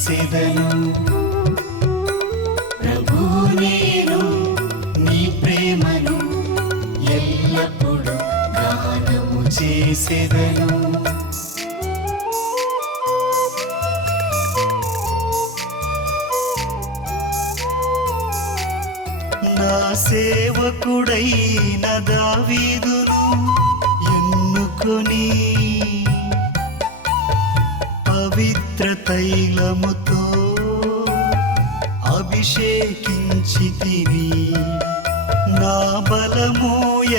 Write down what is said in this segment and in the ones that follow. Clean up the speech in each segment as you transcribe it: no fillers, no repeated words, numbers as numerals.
చేసేదను. ప్రభు నేను నీ ప్రేమను ఎల్లప్పుడూ గానము చేసేదను. నా సేవకుడైన దావీదును ఎన్నుకొని పవిత్ర తైలముతో అభిషేకించితివి. నా బలము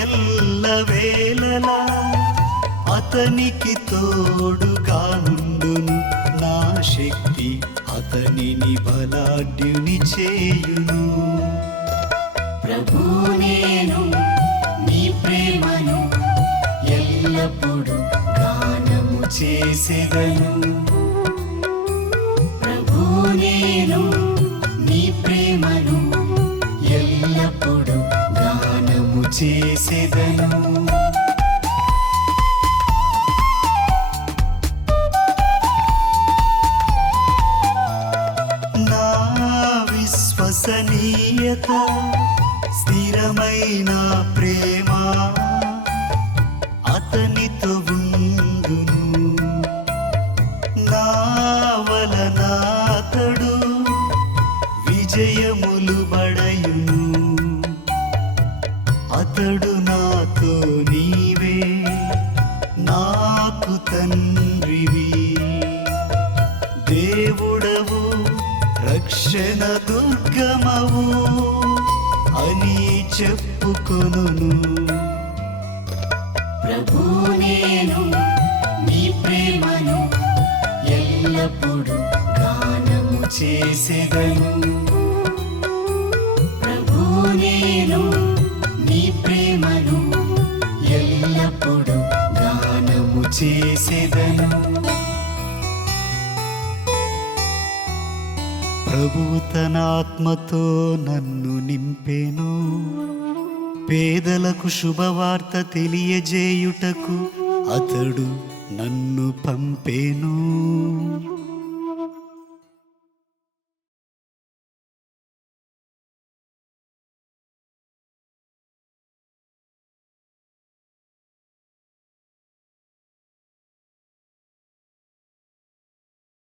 ఎల్లవేళలా అతనికి తోడుగానుండును. నా శక్తి అతనిని బలాఢ్యుని చేయును. ప్రభు నేను నీ ప్రేమను ఎల్లప్పుడూ గానము చేసేదను. ప్రభు నేను నీ ప్రేమను ఎల్లప్పుడూ గానము చేసేదను. నా విశ్వసనీయత స్థిరమైన ప్రేమ అతనితో ఉండును. నా వలన అతడు విజయములు బడయును. అతడు నాతో నీవే నాకు తండ్రివి. దేవుడవు రక్షణ దుర్గమవు అని చెప్పుకొనును. ప్రభు నేను నీ ప్రేమను ఎల్లప్పుడూ గానము చేసేదను. ప్రభు నేను నీ ప్రేమను ఎల్లప్పుడూ గానము చేసేదను. ప్రభువు తన ఆత్మతో నన్ను నింపెను. పేదలకు శుభవార్త తెలియజేయుటకు అతడు నన్ను పంపెను.